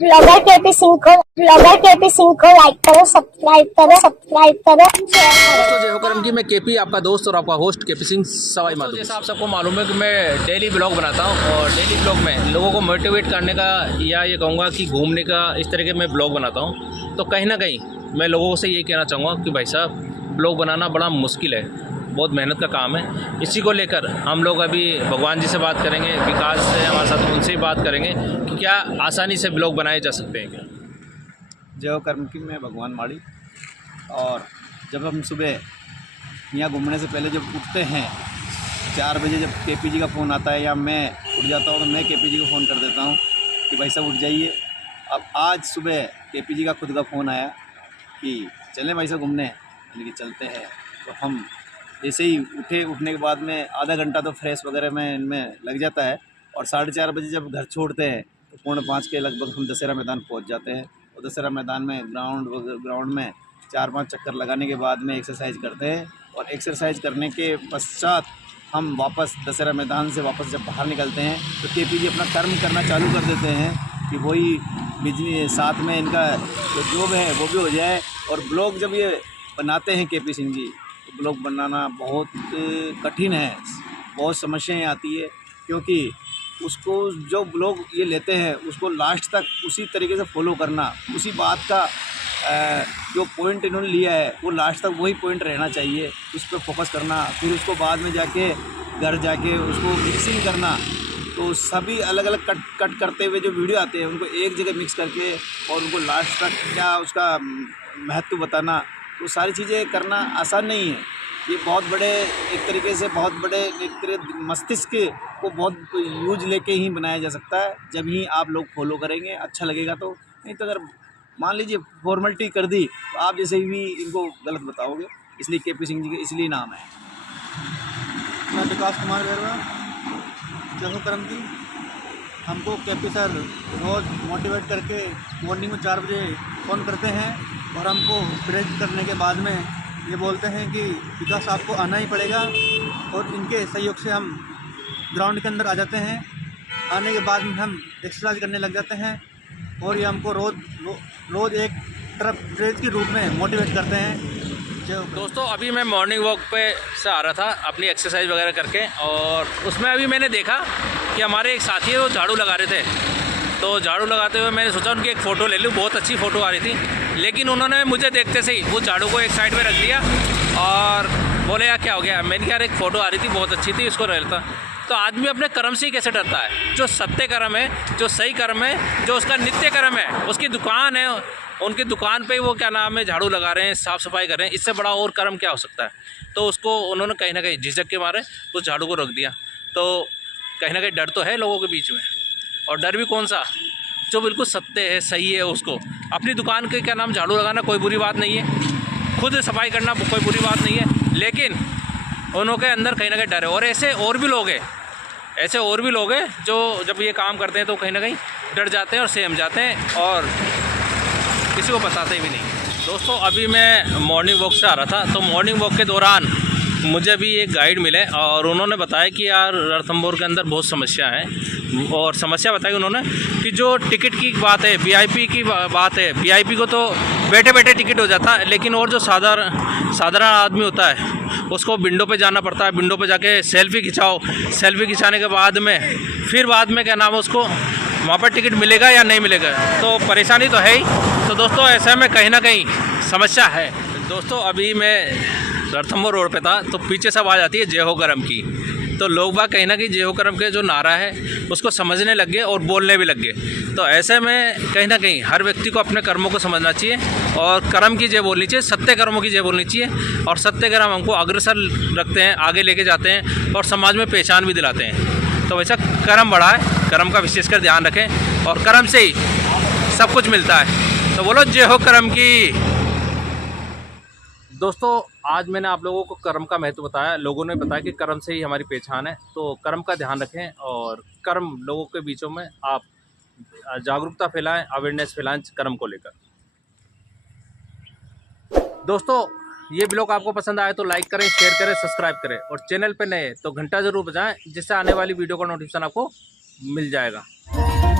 Blogger KP Singh को like करो, subscribe करो। दोस्तों जय हो करम की, मैं केपी आपका दोस्त और आपका होस्ट केपी सिंह सवाई माधो। जैसा आप सबको मालूम है कि मैं डेली ब्लॉग बनाता हूं और डेली ब्लॉग में लोगों को मोटिवेट करने का या ये कहूँगा कि घूमने का इस तरह के मैं ब्लॉग बनाता हूं। तो कहीं ना कहीं मैं लोगों से ये कहना चाहूँगा कि भाई साहब, ब्लॉग बनाना बड़ा मुश्किल है, बहुत मेहनत का काम है। इसी को लेकर हम लोग अभी भगवान जी से बात करेंगे, विकास से हमारे साथ उनसे ही बात करेंगे कि क्या आसानी से ब्लॉग बनाए जा सकते हैं क्या। जय हो कर्म की, मैं भगवान माड़ी। और जब हम सुबह यहाँ घूमने से पहले जब उठते हैं 4 बजे, जब केपी जी का फ़ोन आता है या मैं उठ जाता हूँ तो मैं केपी जी को फ़ोन कर देता हूँ कि भाई साहब उठ जाइए। अब आज सुबह केपी जी का खुद का फ़ोन आया कि चलें भाई साहब घूमने, यानी कि चलते हैं। तो हम जैसे ही उठने के बाद में आधा घंटा तो फ्रेश वगैरह में इनमें लग जाता है और 4:30 बजे जब घर छोड़ते हैं तो 4:45 के लगभग हम दशहरा मैदान पहुंच जाते हैं। और दशहरा मैदान में ग्राउंड में 4-5 चक्कर लगाने के बाद में एक्सरसाइज करते हैं और एक्सरसाइज करने के पश्चात हम वापस दशहरा मैदान से वापस जब बाहर निकलते हैं तो केपी जी अपना कर्म करना चालू कर देते हैं कि वही बिजनेस साथ में इनका जो जॉब है वो भी हो जाए। और ब्लॉग जब ये बनाते हैं केपी सिंह जी, तो ब्लॉग बनाना बहुत कठिन है, बहुत समस्याएं आती है, क्योंकि उसको जो ब्लॉग ये लेते हैं उसको लास्ट तक उसी तरीके से फॉलो करना, उसी बात का जो पॉइंट इन्होंने लिया है वो लास्ट तक वही पॉइंट रहना चाहिए, उस पर फोकस करना। फिर उसको बाद में जाके घर जाके उसको मिक्सिंग करना। तो सभी अलग अलग कट करते हुए जो वीडियो आते हैं उनको एक जगह मिक्स करके और उनको लास्ट तक क्या उसका महत्व बताना, वो सारी चीज़ें करना आसान नहीं है। ये बहुत बड़े एक तरीके से बहुत बड़े एक तरह मस्तिष्क को बहुत यूज लेके ही बनाया जा सकता है, जब ही आप लोग फॉलो करेंगे अच्छा लगेगा। तो नहीं तो अगर मान लीजिए फॉर्मेलिटी कर दी तो आप जैसे भी इनको गलत बताओगे, इसलिए केपी सिंह जी के इसलिए नाम है। मैं विकास कुमार बेरवा, जय हो करम की। हमको केपी सर रोज़ मोटिवेट करके मॉर्निंग में 4 बजे फ़ोन करते हैं और हमको प्रेरित करने के बाद में ये बोलते हैं कि विकास आपको आना ही पड़ेगा। और इनके सहयोग से हम ग्राउंड के अंदर आ जाते हैं। आने के बाद में हम एक्सरसाइज करने लग जाते हैं और ये हमको रोज़ एक तरफ प्रेरित के रूप में मोटिवेट करते हैं। दोस्तों अभी मैं मॉर्निंग वॉक पे से आ रहा था अपनी एक्सरसाइज वगैरह करके, और उसमें अभी मैंने देखा कि हमारे एक साथी है वो झाड़ू लगा रहे थे। तो झाड़ू लगाते हुए मैंने सोचा उनकी एक फ़ोटो ले लूँ, बहुत अच्छी फ़ोटो आ रही थी। लेकिन उन्होंने मुझे देखते से ही वो झाड़ू को एक साइड में रख दिया और बोले यार क्या हो गया। मैंने कहा एक फ़ोटो आ रही थी बहुत अच्छी थी, इसको रह लेता। तो आदमी अपने कर्म से ही कैसे डरता है। जो सत्य कर्म है, जो सही कर्म है, जो उसका नित्य कर्म है, उसकी दुकान है, उनकी दुकान पे वो क्या नाम है झाड़ू लगा रहे हैं, साफ़ सफाई कर रहे हैं, इससे बड़ा और कर्म क्या हो सकता है। तो उसको उन्होंने कहीं ना कहीं झिझक के मारे उस झाड़ू को रख दिया। तो कहीं ना कहीं डर तो है लोगों के बीच में, और डर भी कौन सा, जो बिल्कुल सत्य है, सही है। उसको अपनी दुकान के क्या नाम झाड़ू लगाना कोई बुरी बात नहीं है, खुद सफाई करना कोई बुरी बात नहीं है, लेकिन उनके अंदर कहीं ना कहीं डर है। और ऐसे और भी लोग हैं जो जब ये काम करते हैं तो कहीं ना कहीं डर जाते हैं और सहम जाते हैं और किसी को बताते भी नहीं। दोस्तों अभी मैं मॉर्निंग वॉक से आ रहा था, तो मॉर्निंग वॉक के दौरान मुझे भी एक गाइड मिले और उन्होंने बताया कि यार रणथंभौर के अंदर बहुत समस्या है। और समस्या बताई उन्होंने कि जो टिकट की बात है, वीआईपी की बात है, वीआईपी को तो बैठे बैठे टिकट हो जाता है, लेकिन और जो साधारण आदमी होता है उसको विंडो पे जाना पड़ता है। विंडो पे जाके सेल्फ़ी खिंचाओ, सेल्फ़ी खिंचाने के बाद में क्या नाम है उसको वहाँ पर टिकट मिलेगा या नहीं मिलेगा, तो परेशानी तो है ही। तो दोस्तों ऐसे में कहीं ना कहीं समस्या है। दोस्तों अभी मैं रणथंभौर रोड पे था, तो पीछे से आवाज़ आती है जय हो करम की। तो लोग बाग कहीं ना कहीं जय हो करम के जो नारा है उसको समझने लग गए और बोलने भी लग गए। तो ऐसे में कहीं ना कहीं हर व्यक्ति को अपने कर्मों को समझना चाहिए और कर्म की जय बोलनी चाहिए, सत्य कर्मों की जय बोलनी चाहिए। और सत्य कर्म हमको अग्रसर रखते हैं, आगे लेके जाते हैं और समाज में पहचान भी दिलाते हैं। तो वैसा कर्म बड़ा है, कर्म का विशेषकर ध्यान रखें और कर्म से ही सब कुछ मिलता है। तो बोलो जय हो करम की। दोस्तों आज मैंने आप लोगों को कर्म का महत्व बताया। लोगों ने बताया कि कर्म से ही हमारी पहचान है, तो कर्म का ध्यान रखें और कर्म लोगों के बीचों में आप जागरूकता फैलाएं, अवेयरनेस फैलाएं कर्म को लेकर। दोस्तों ये ब्लॉग आपको पसंद आए तो लाइक करें, शेयर करें, सब्सक्राइब करें और चैनल पे नए तो घंटा ज़रूर बजाएं, जिससे आने वाली वीडियो का नोटिफिकेशन आपको मिल जाएगा।